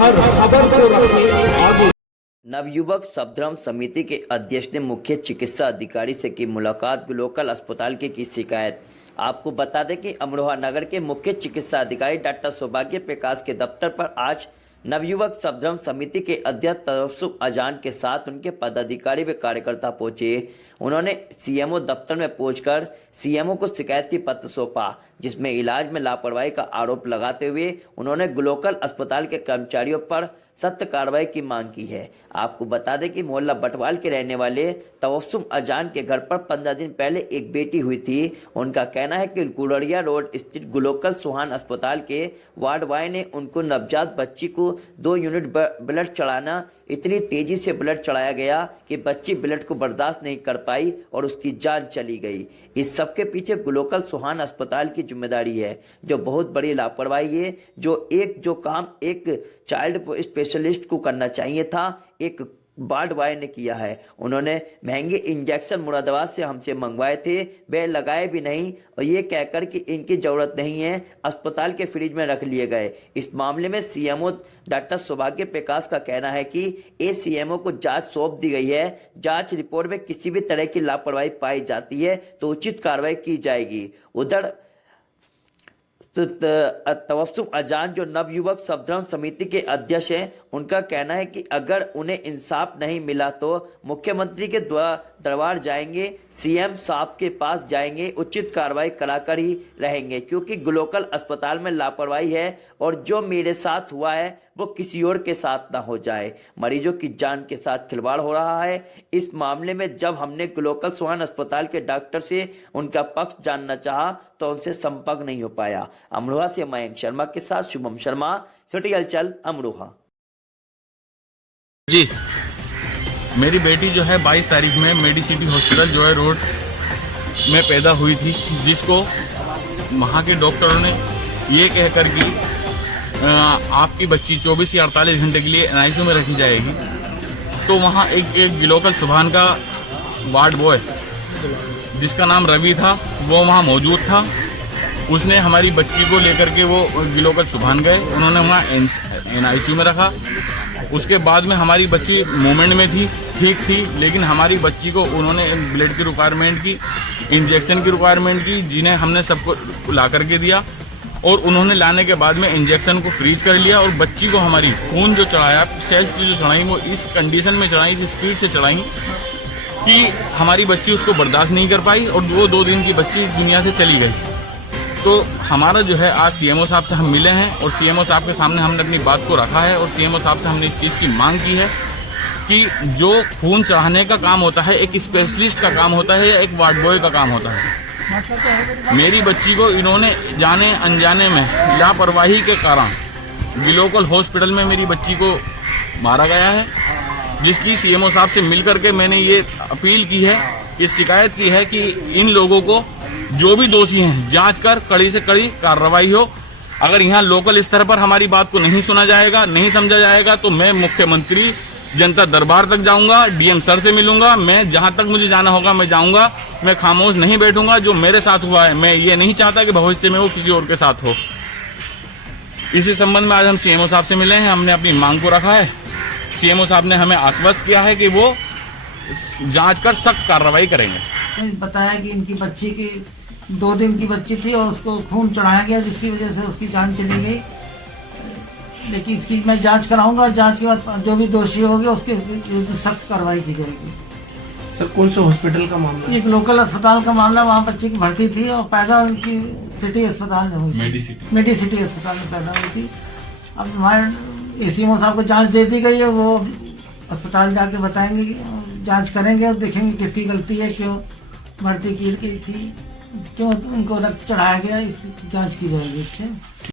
हर खबर को रखने आगे। नवयुवक सबधर्म समिति के अध्यक्ष ने मुख्य चिकित्सा अधिकारी से की मुलाकात, लोकल अस्पताल की शिकायत। आपको बता दें कि अमरोहा नगर के मुख्य चिकित्सा अधिकारी डॉक्टर सौभाग्य प्रकाश के दफ्तर पर आज नवयुवक सबधर्म समिति के अध्यक्ष तवस्सुम अजान के साथ उनके पदाधिकारी व कार्यकर्ता पहुंचे। उन्होंने सीएमओ दफ्तर में पहुंचकर सीएमओ को शिकायती पत्र सौंपा, जिसमें इलाज में लापरवाही का आरोप लगाते हुए उन्होंने लोकल अस्पताल के कर्मचारियों पर सख्त कार्रवाई की मांग की है। आपको बता दें कि मोहल्ला बटवाल के रहने वाले तवस्सुम अजान के घर पर 15 दिन पहले एक बेटी हुई थी। उनका कहना है कि गुलरिया रोड स्थित लोकल सुहान अस्पताल के वार्ड बॉय ने उनको नवजात बच्ची को 2 यूनिट ब्लड चढ़ाना, इतनी तेजी से ब्लड चढ़ाया गया कि बच्ची ब्लड को बर्दाश्त नहीं कर पाई और उसकी जान चली गई। इस सब के पीछे लोकल सुहान अस्पताल की जिम्मेदारी है, जो बहुत बड़ी लापरवाही है। जो काम एक चाइल्ड स्पेशलिस्ट को करना चाहिए था, एक वार्ड बॉय ने किया है। उन्होंने महंगे इंजेक्शन मुरादाबाद से हमसे मंगवाए थे, वे लगाए भी नहीं और ये कहकर कि इनकी ज़रूरत नहीं है, अस्पताल के फ्रिज में रख लिए गए। इस मामले में सीएमओ डॉक्टर सौभाग्य प्रकाश का कहना है कि सीएमओ को जांच सौंप दी गई है। जांच रिपोर्ट में किसी भी तरह की लापरवाही पाई जाती है तो उचित कार्रवाई की जाएगी। उधर तवस्सुम अजान जो नवयुवक सबधर्म समिति के अध्यक्ष हैं, उनका कहना है कि अगर उन्हें इंसाफ नहीं मिला तो मुख्यमंत्री के दरबार जाएंगे, सीएम साहब के पास जाएंगे, उचित कार्रवाई कराकर ही रहेंगे, क्योंकि लोकल अस्पताल में लापरवाही है और जो मेरे साथ हुआ है वो किसी और के साथ ना हो जाए। मरीजों की जान के साथ खिलवाड़ हो रहा है। इस मामले में जब हमने लोकल सुहान अस्पताल के डॉक्टर से उनका पक्ष जानना चाहा तो उनसे संपर्क नहीं हो पाया। अमरोहा से मयंक शर्मा के साथ शुभम शर्मा, सिटी हलचल अमरोहा। जी, मेरी बेटी जो है 22 तारीख में मेडिसिटी हॉस्पिटल जो है रोड में पैदा हुई थी, जिसको वहाँ के डॉक्टरों ने ये कहकर कि आपकी बच्ची 24 या 48 घंटे के लिए एनआईसीयू में रखी जाएगी। तो वहाँ एक लोकल सुभान का वार्ड बॉय जिसका नाम रवि था, वो वहाँ मौजूद था। उसने हमारी बच्ची को लेकर के वो लोकल सुभान गए, उन्होंने वहाँ एनआईसीयू में रखा। उसके बाद में हमारी बच्ची मूवमेंट में थी, ठीक थी, लेकिन हमारी बच्ची को उन्होंने ब्लड की रिक्वायरमेंट की, इंजेक्शन की रिक्वायरमेंट की, जिन्हें हमने सबको ला करके दिया और उन्होंने लाने के बाद में इंजेक्शन को फ्रीज कर लिया और बच्ची को हमारी खून जो चढ़ाया, सेल्स जो चढ़ाई, वो इस कंडीशन में चढ़ाई, इस स्पीड से चढ़ाई कि हमारी बच्ची उसको बर्दाश्त नहीं कर पाई और वो 2 दिन की बच्ची दुनिया से चली गई। तो हमारा जो है आज सीएमओ साहब से हम मिले हैं और सीएमओ साहब के सामने हमने अपनी बात को रखा है और सीएमओ साहब से हमने इस चीज़ की मांग की है कि जो खून चढ़ाने का काम होता है एक स्पेशलिस्ट का काम होता है या एक वार्ड बॉय का काम होता है। मेरी बच्ची को इन्होंने जाने अनजाने में लापरवाही के कारण लोकल हॉस्पिटल में मेरी बच्ची को मारा गया है, जिसकी सीएमओ साहब से मिल करके मैंने ये अपील की है, ये शिकायत की है कि इन लोगों को जो भी दोषी हैं जांच कर कड़ी से कड़ी कार्रवाई हो। अगर यहाँ लोकल स्तर पर हमारी बात को नहीं सुना जाएगा, नहीं समझा जाएगा तो मैं मुख्यमंत्री जनता दरबार तक जाऊंगा, डीएम सर से मिलूंगा, मैं जहां तक मुझे जाना होगा मैं जाऊंगा। मैं खामोश नहीं बैठूंगा। जो मेरे साथ हुआ है, मैं ये नहीं चाहता कि भविष्य में वो किसी और के साथ हो। इसी संबंध में आज हम सीएमओ साहब से मिले हैं, हमने अपनी मांग को रखा है। सीएमओ साहब ने हमें आश्वस्त किया है कि वो जांच कर सख्त कार्रवाई करेंगे। बताया कि इनकी बच्ची की 2 दिन की बच्ची थी और उसको खून चढ़ाया गया, जिसकी वजह से उसकी जान चली गई। लेकिन इसकी मैं जांच कराऊंगा, जांच के बाद जो भी दोषी होंगे उसके सख्त कार्रवाई की जाएगी। सर, कौन सा हॉस्पिटल का मामला? एक लोकल अस्पताल का मामला, वहाँ बच्ची की भर्ती थी और पैदा उनकी सिटी अस्पताल में हुई, मेडिसिटी अस्पताल में पैदा हुई थी। अब हमारे सीएमओ साहब को जांच दे दी गई है, वो अस्पताल जाके बताएंगे, जांच करेंगे और देखेंगे किसकी गलती है, क्यों भर्ती की गई थी, क्यों उनको रक्त चढ़ाया गया, इसकी जांच की जाएगी।